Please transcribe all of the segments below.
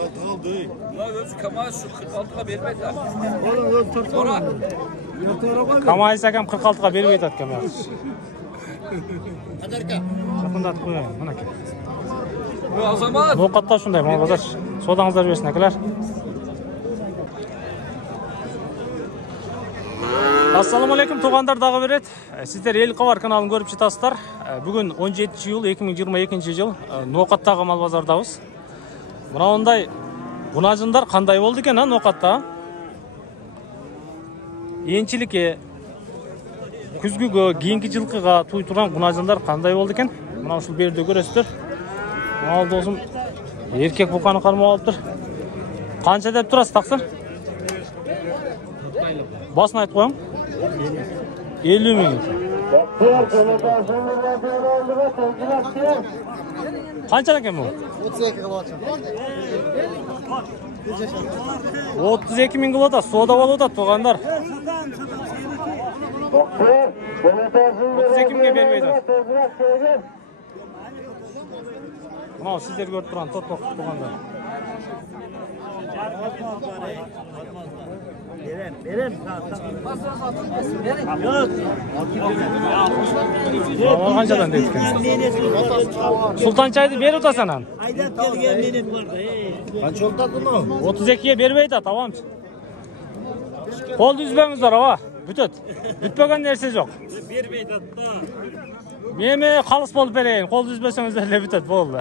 Ulan özü Kamay şu 46'ga vermediler. Kamay sakam 46'ga berбейт etkən yaxşı. Жақындатып қояйын, мынакей. Bu Azamat. Ноқатта шундай, мал базар. Содаңыздар берсін, әкелер. Ассаламу алейкум, туғандар дағы берет. Сіздер Ел Қавар каналын көріп жатасыздар. Бүгін 17 июл 2022 жыл Ноқаттағы мал базардабыз. Мынауындай бұнажындар қандай болды екен, Ноқатта? Енчілікке, күзгіге, кейінгі жылқыға туй тұрған бұнажындар қандай болды екен? Мынау ұшыл берді көресіздер. Мал досым еркек бұқаны қармау алып тұр. Қанша деп тұрасыз тақсыр? Басын айтып қойым? 50 мың. Қанша екен бұл? 32 қылып 32 мың қылып сода болуда туғандар. 32 мыңға бермейді. Мынау сіздер көріп тұрған торпақ туғандар. Берем. Қаншадан дейді екен? Сұлтанчайды бер ұтасанан. Айдап келген менен барды. Қанша ұлтады мұны? 32-ге бермейді, табам. Қолды үзбеңіздер, ава. Бүтөт. Бүтпеген нәрсе жоқ. Бермейді да. Мене қалыс болып берейін. Қолды үзбесеңіздер де бүтөт болды.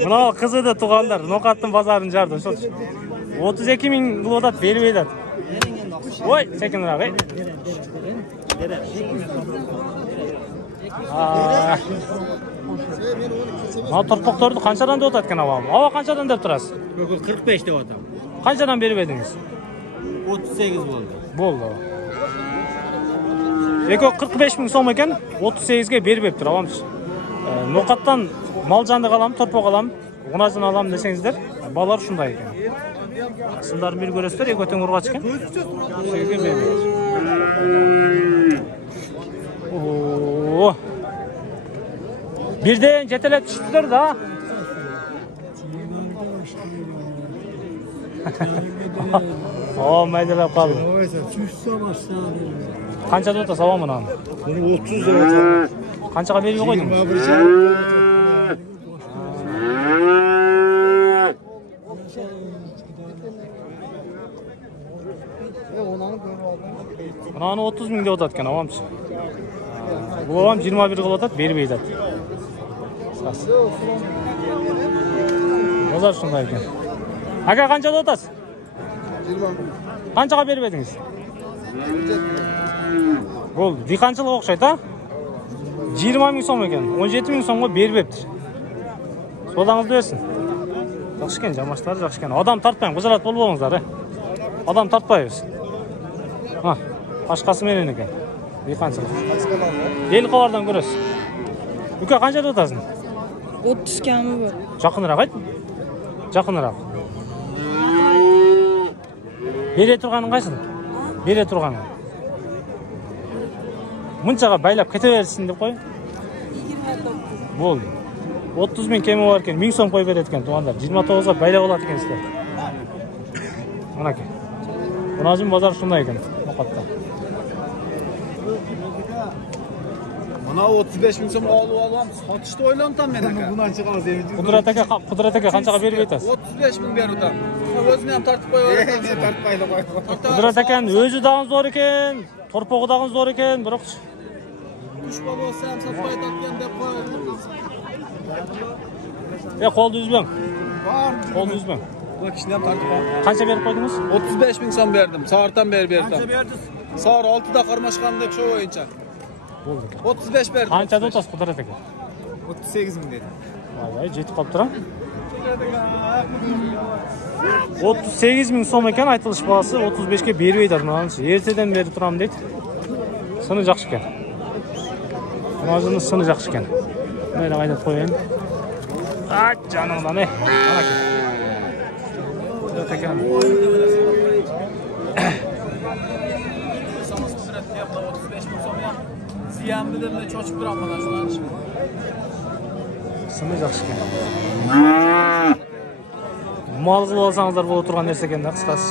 Мынау қызы да туғандар, Ноқаттың базарын жарды. 32 мың қылып бермейді. Ой, секіндірақ, Мынау тұрпақтарды қаншадан деп отады екен авам? Ава қаншадан деп тұрасыз? 45 деп отам. Қаншадан беріп едіңіз? 38 болды. Болды. Еко 45 мың сом екен, 38-ге беріп тұр, авамыз. Ноқаттан мал жанды қалам, торпақ алам, ғынажын алам десеңіздер, балар шындай екен. Сындарын бір көресіздер, еко өтен ұрға чыкен. 38-ге беріп. Бірден жетелеп түштілер да. О, мәйделеп қалды. Қанша дота сава мұнан? 30 лira. Қаншаға беріп қойдың? Мұнаны 30 мың деп отады кен, авамшы. Бұл авам 21 қыл отады, беріп едады. Базар шындай екен. Аға қанша дотасыз? 20 мың. Қаншаға беріп едіңіз? Бұл диқаншылық оқшайды, а? 20 мың сом екен, 17 мың сомға беріп епті. Содаңызды өсін. Жақшы кен, жамаштары жақшы кен. Адам тартпайын, құжарат бол болыңыздар. Адам тартпайыз. Қашқасы менен екен. Диқаншылық. Ел Қавардан көресіз. Үке қанша дотасың? 30 кәмі бар. Жақынырақ айт. Жақынырақ. Бере тұрғаның қайсың? Бере тұрғаның. Мұншаға байлап кете берсін деп қой. Болды. 30 мың кемі бар екен, 1000 сом қой береді екен туғандар. 29-ға байлап олады екен сіздер. Мұнаке. Бұнажын базар шындай екен. Ноқатта. Мына 35 мың сом алып, сатышты ойлантам мен әке. Бұнан шығамыз емді. Құдырет әке қаншаға беріп етасыз? 35 мың беріп отам. Өзіне тартып қойып. Тартпайды қой. Құдырет әкен өзі дағын зор екен, торпағы дағын зор екен, бірақ... Үш бал олсам, сатпайды аткен деп қойып. Қолды үзбең. Қолды үзбең. Бұл кішінен тартып қойып. Қанша беріп қойдыңыз? 35 мың сом бердім, сағыртан бердім. Сағыр 6-да қармашқанды шо ойынша. 35 бердім. Қанша дотас Құдырет әке? 38 мың деді. Жетіп қалып тұрам. 38 мың сом екен, айтылыш бағасы 35-ке бермейді. Ертеден бері тұрам дейді. Сыны жақшы екен. Мазының сыны жақшы екен. Мені қайдап қойайын. Жаныңдан, Құдырет әке. Siyam bilen de çoçup duran bana şulan. Sını жақсы екен. Мал қылып алсаңыздар болып тұрған нәрсе екен да қысқасы.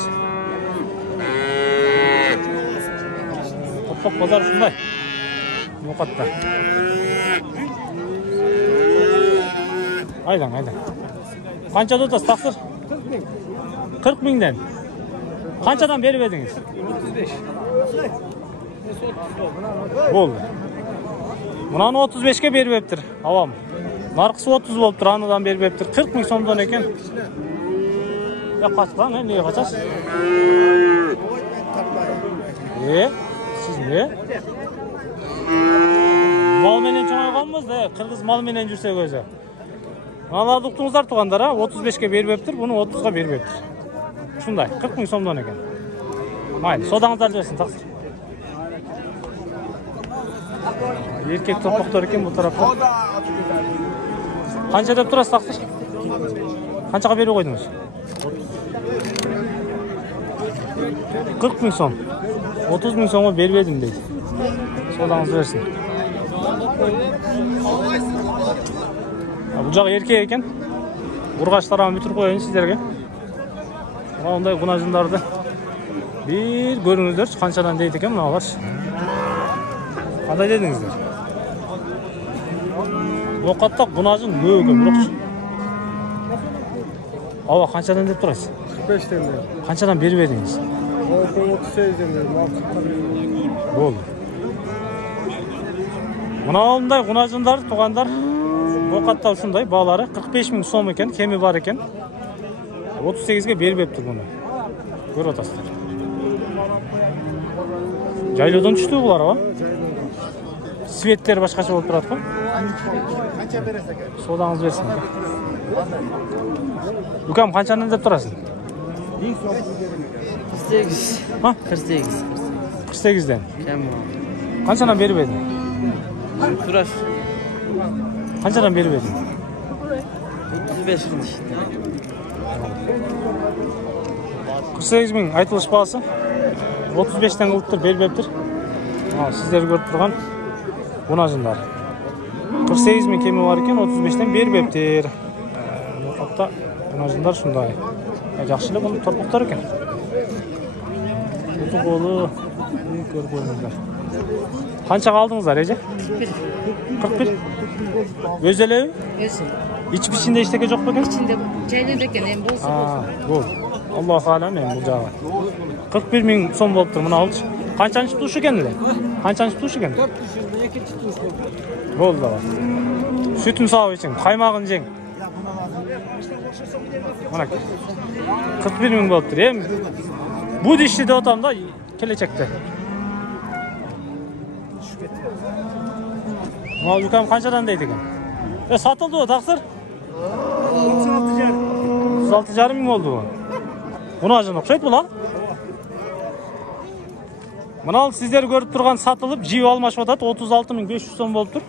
Тоқпақ базар шындай. Ноқатта. Айдан. Қаншада отасыз тақсыр? 40 мыңдан. Қаншадан беріп едіңіз? 35. Болды. Мынаны 35-ке беріп ептір. Авам. Нарқысы 30 болып тұр, анадан беріп ептір. 40 мың сомдан екен. Қашқан, неге қашасыз? Сіз не? Малменен чоңай қалмыз, қырғыз малменен жүрсек өзі. Аналарды ұқтыңыздар туғандар, 35-ке беріп ептір, бұны 30-ға беріп ептір. Шындай, 40 мың сомдан екен. Майлы, содаңыздар жайсын, тақсыр. Еркек тоқпақтар екен бұл тарапта. Қанша деп тұрасыз тақсыр? Қаншаға беру қойдыңыз? 40 мың сом. 30 мың сомға беріп едім дейді. Содаңыз берсін. Бұл жағы еркек екен. Ұрғаштараны бүтір қойын сіздерге. Ондай құнажындарды бір көріңіздер. Қаншадан дейді екен мыналар. Қандай дедіңіздер? Ноқатта құнажын мөгі бұрықшы. Ава, қаншадан деп тұрасыз? 45'ten de. Қаншадан беріп едіңіз? 38'den de. Болды. Мынауындай құнажындар, туғандар ноқатта ұшындай бағалары 45 мың сом екен, кемі бар екен. 38-ге беріп ептір бұны. Көріп отасыздар. Жайлаудан түшті бұлар, ава? Светтері башқаша болып тұрады ғой? Қанша бересің? Содаңыз берсін. Үкем, қаншадан деп тұрасың? 48. Ха? 48. 48-ден. Кем var? Қаншадан беріп едің? Turaş. Қаншадан беріп едің? 35 gün işte. 48 мың айтылыш бағасы. 35-тен қылыптыр, беріп ептір. Сіздер көріп тұрған құнажындар. 48 мың кемі бар екен, 35-тен беріп ептір. Ноқатта құнажындар шындай. Жақшылы бұл торпақтар екен. Ұты қолы көріп көріңіздер. Қаншаға алдыңыздар, еже? 41. Өз әлеуі? Өзі. İç içinde işteki жоқ па екен? İçinde жайлы екен, ең болсы болды. Бұл. Аллах алам мен бұл жағы. 41 мың сом болып тұр, мұна алшы. Қаншаншы туш екен әле? Қаншаншы туш екен? 4 kişinin 2 tutuş bu. Болды бар. Sütін сауы ішің, қаймағын жең. Мұна 41 мың болып тұр. Бұл дешті де отам да келечекте. Мал үкем қаншадан дейді екен? Сатылды о, тақсыр? 36,5 мың болды бұл. Құнажын ұқсайды бұл, а? Мұнал сіздер көріп тұрған сатылып, жиі алмашып отады, 36,500 сом болып тұр.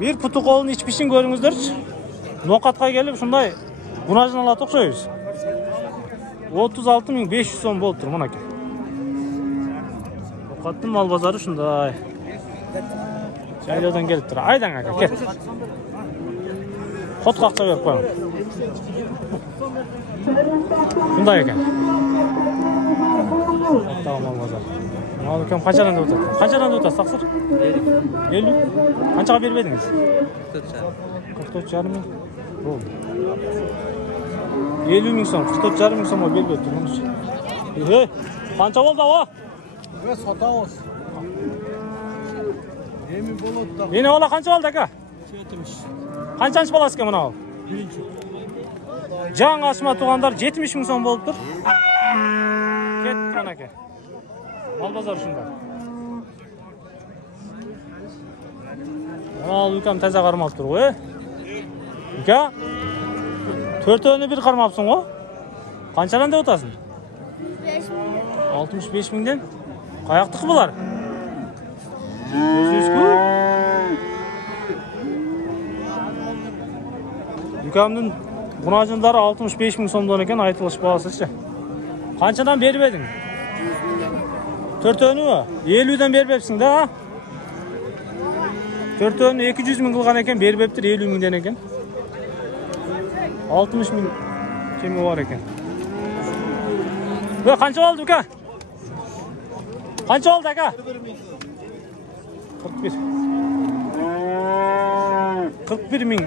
Bir пұты қолын ішпішін көріңіздер. Ноқатқа келіп, шындай құнажын алады ұқсайыз. 36,500 сом болып тұр, мұна ке. Ноқаттың мал базары шындай. Жайлаудан келіп тұр. Айдан аға, кет. Қот қақша беріп қойған. Бұндай екен. Оттағы мал базар. Мал екен қаншадан да өтеді? Қаншадан да өтеді, тақсыр? 50. Қаншаға беріп едіңіз? 44,5 мың. Болды. 50 мың сом, 44,5 мың сомға беріп өтті. Қанша болды, ава? Satağız. Emin bulup da. Yine ola қанша болды, әка? 70. Қаншаншы баласы екен мұнау? Жаң ашыма туғандар 70 мың сом болып тұр. Кет тұрған әке. Мал базар ұшында. Ал үлкем таза қармап тұр ғой. Үлке? Төртөні бір қармапсың ғой. Қаншадан деп отасың? 65 мыңден. Қаяқтық бұлар? Өз-өзгі? Үлкемнің құнажындары 65 мың сомдан екен, айтылыш бағасы ше. Қаншадан беріп едің? Төртөні ме? 50-ден беріп епсің да? Төртөөнү 200 миң кылган экен, бербептир 50 миңден экен. 60 миң кеми бар экен. Бö канча болду ука? Канча болду ака? 41. 41 миң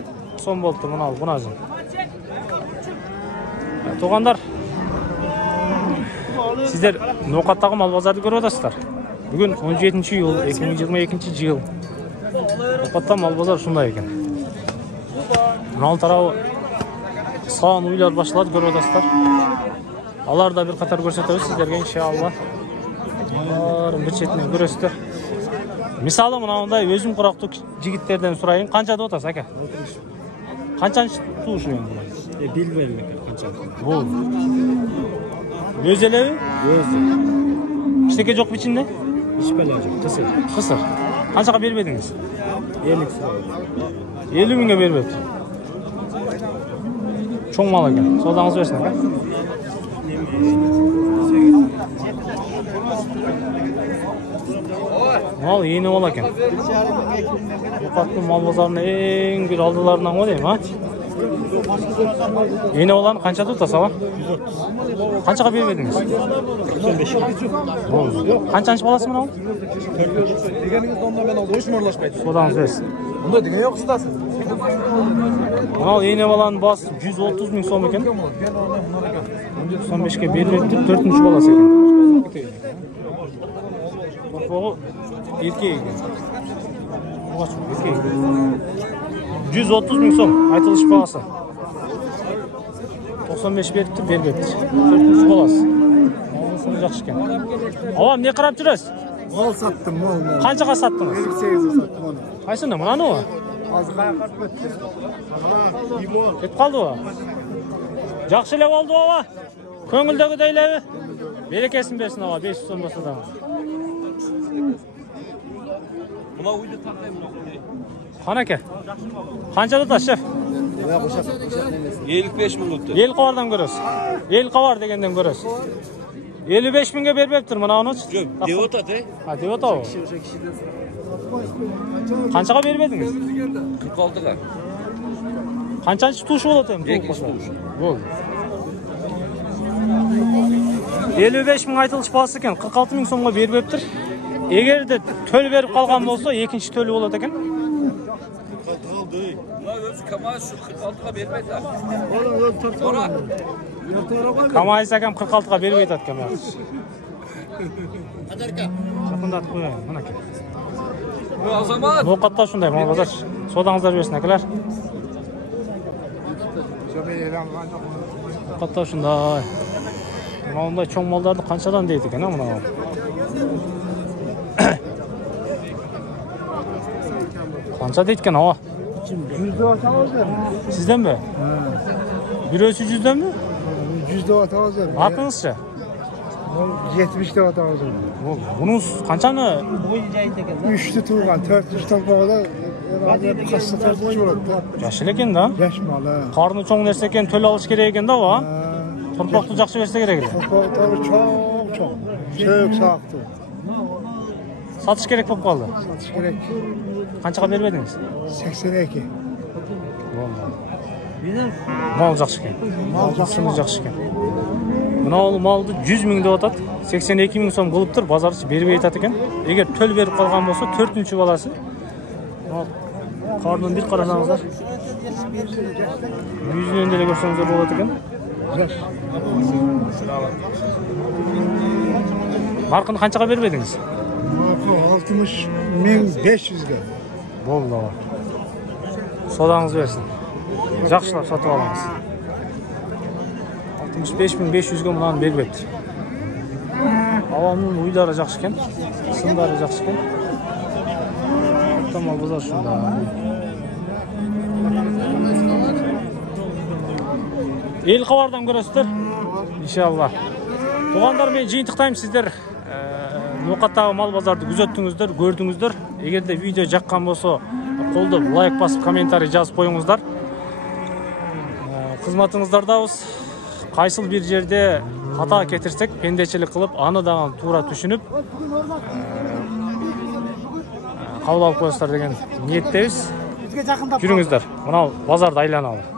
сом болду мына бунажын. Тугандар, сиздер Ноокаттагы мал базарды көрүп атасыздар. Бүгүн 17-iyul 2022-yıl. Ноокатта мал базар ушундай экен. Мал тарабы саан уйлар башлады көрүп атасыздар. Аларда бир катар көрсөтөбүз сиздерге иншалла. Алардын бир четинен көрөсүздөр. Мисалы мынандай өзүм курактуу жигиттерден сурайын, канча деп атасыз ака? Канчанчы туушу эми? Билбейм канча. Бул. Өз элеби? Өз. Эчтеке жок бичинде? Иш беле жок. Кысыр. Канчага бербедиңиз? 50 миңге бербепти. Чоң мал экен. Содаңыз берсин ака. Мал эне мал экен. Ноокаттын мал базарынын эң бир алдыларынан го дейм, а? Эне баланы канча tutасыз ала? 130. Канчага бербедиңиз? 95. Болду. Канчанчы баласы мына? Дегениңиз онда мен ал ош морлашпайт. Содаңыз берсин. Онда деген жок устасы. Мына эне баланын баасы 130 миң сом экен. 95ке бербепти, 4-cü баласы экен. Торпогу эркек экен. 130 миң сом айтылыш бағасы. 95 беріпті, бербепті. 4-cü баласы. Малысыны жақшы екен. Авам, не қарап жүресіз? Мал саттым, мал. Қаншаға саттыңыз? 58'e sattım onu. Қайсында, мынаны ғой? Azık ayak atmettim. Кетіп қалды ғой? Жақшы еле болды ава? Көңілдегі дейлеби? Берекесін берсін ава, 500 сом баса да. Buna uydu takayım. Қанаке? Қанша тұтас, шеф? 55 ming tuttu. Ел қавардан көресіз. Ел қавар дегенден көресіз. 55 миңге бербептір мына оны? Жоқ, деп отады. Деп отау. Қаншаға бербедіңіз? 46'ga. Қаншаншы тушы болады ең? Екінші тушы. Болды. 55 миң айтылыш бағасы екен, 46 миң сомға бербептір. Егер де төл беріп қалған болса, екінші төлі болады екен. Buna özü Kamal şu 46'ga vermediler. Sonra Камайыз әкем 46-ға бербейді әткем. Жақындатып қойайын, мұна ке. bu Azamat. Ноокатта шундай, мал базар. Содаңыздар берсін әкелер. Ноокатта шундай. Мынандай чоң малдарды қаншадан дейді екен, мына. Қанша дейді екен, ава? 100'de atamaz verim. Sizden mi? Birisi 100'den mi? 100'de atamaz verim. Hakkınızca. 70'de atamaz verim. Bunun kaçanı? 3'lü tuğan, 400 torpağı da herhalde kaçta 400 olur. Yaşlı eken da. Yaş malı. Karnı çoğun derse eken töl alış gerek eken da var. Torpaklı жақсы verse gerek. Torpakları çok. Sök sağıktı. Satış gerek болып kaldı. Satış gerek. Қаншаға бермедіңіз? 82. Мал жақсы екен. Мал жақсы екен. Мынау малды 100 миң деп атады. 82 миң сом қылып тұр, базаршы бербей айтады екен. Егер төл беріп қалған болса, 4-cü баласы. Қарнын бір қарасаңыздар. Yüzünен де көрсеңіздер болады екен. Марқын қаншаға бермедіңіз? 60.500'ge. Болды ава. Содаңыз берсін. Жақшылап сатып алыңыз. 65.500'ge мынаны бербепті. Авамның уйлары жақсы екен. Сындары жақсы екен. Мал базар шунда. Ел қавардан көресіздер. Иншалла. Туғандар, мен жиынтықтаймын, сіздер Ноокаттагы мал базарды күзөттүңүздөр, көрдүңүздөр. Эгерде видео жаккан болсо, колдоп лайк басып, комментарий жазып коюңуздар. Кызматыңыздардабыз. Кайсыл бир жерде хата кетирсек, пендечилик кылып, аны дагы туура түшүнүп, кабыл алып коесуздар деген ниеттебиз. Жүрүңүздөр. Мына базарды айланалы.